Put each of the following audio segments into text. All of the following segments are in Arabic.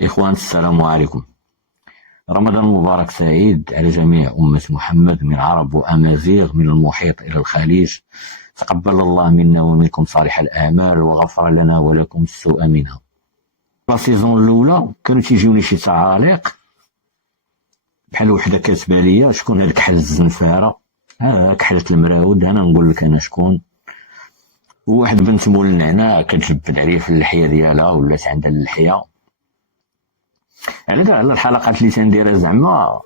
إخوان السلام عليكم. رمضان مبارك سعيد على جميع أمة محمد من عرب وأمازيغ من المحيط إلى الخليج. تقبل الله منا ومنكم صالح الأعمال وغفر لنا ولكم السوء منها. لا سيزون الأولى كانوا تيجيوني شي تعاليق بحال وحدة كاتبة ليا شكون هاد كحل الزنفارة، كحلة المراود، أنا نقول لك أنا شكون. وواحد بنت مول النعناع كتجبد عليه في اللحية ديالها ولات عندها اللحية. على الحلقات اللي تنديرها زعما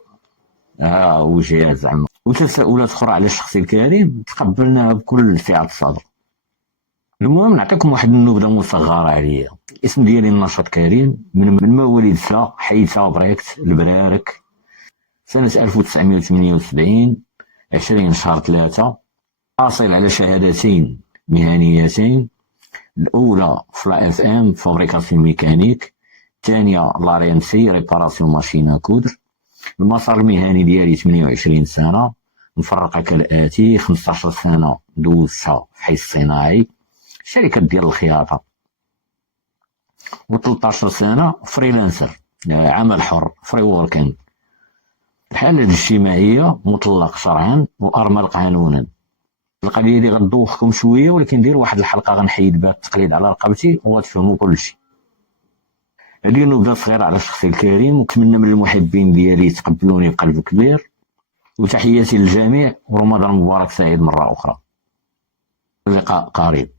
وجهها زعما، وتساؤلات اخرى على الشخص الكريم تقبلناها بكل سعة الصدر. المهم نعطيكم واحد النبذة مصغرة عليا. الاسم ديالي النشاط كريم، من مواليد حي بريكت البرارك، سنة 1978، 20 شهر 3. حاصل على شهادتين مهنيتين، الأولى فلا اف ام فابريكاسيون ميكانيك، الثانية لارينسي ريباراسيون ماشينا كودر. المسار المهني ديالي 28 سنة، مفرقة كالآتي: 15 سنة دوزتها في حي الصناعي شركة ديال الخياطة، و13 سنة فريلانسر، عمل حر فري ووركينغ. الحالة الاجتماعية مطلق شرعا وأرمل قانونا. القضية دي غتدوخكم شوية، ولكن دير واحد الحلقة غنحيد بها التقليد على رقبتي وغتفهموا كلشي. هذه نبذة صغيرة على شخصي الكريم، ونتمنى من المحبين ديالي يتقبلوني بقلب كبير. وتحياتي للجميع ورمضان مبارك سعيد مرة أخرى. اللقاء قريب.